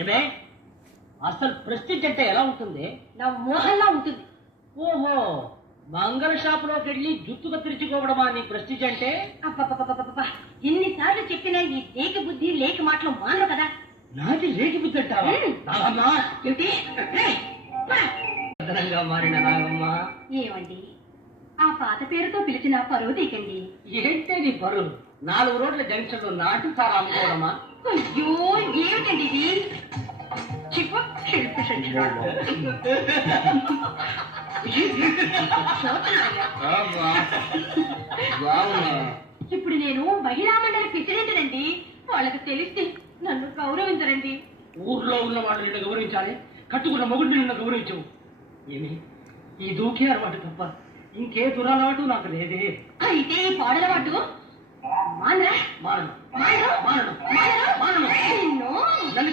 ఏమే అసలు ప్రెస్టీజ్ అంటే ఎలా ఉంటుంది? నా మోహంలా ఉంటుంది. ఓహో, మంగళ షాపులోకి వెళ్ళి జుట్టు కత్తిరించుకోవడమా నీ ప్రెస్టీజ్ అంటే? అబ్బబ్బబ్బబ్బబ్బ! ఎన్నిసార్లు చెప్పినా ఈ లేక బుద్ధి లేక మాటలు మానరు కదా. నాది రేగి బుద్ధి అంటావా? నాగమ్మా, ఏమిటి? రేయ్, పా. అదనంగా మారిన నాగమ్మ, ఏమండి, ఆ పాత పేరుతో పిలిచిన పరువు తీకండి. ఏంటే నీ పరువు? 4 రోడ్ల జంక్షన్ లో నాటు సారా అమ్ముకోవడమా? అయ్యో, ఏమిటండి ఇది? చిప్పు శిల్ప శిక్షణ. ఇప్పుడు నేను మహిళా మండలి ప్రెసిడెంట్నండి. వాళ్ళకి తెలిస్తే నన్ను గౌరవించరండి. ఊర్లో ఉన్న వాళ్ళు నిన్ను గౌరవించాలి, కట్టుకున్న మొగుడిని నిన్ను గౌరవించవు. ఏమి ఈ దూకే అలవాటు తప్ప ఇంకే దురలవాటు నాకు లేదే. అయితే ఈ పాడలవాటు మానరా? మానను మానరు? మానను మానరు? మానను. నిన్ను నన్ను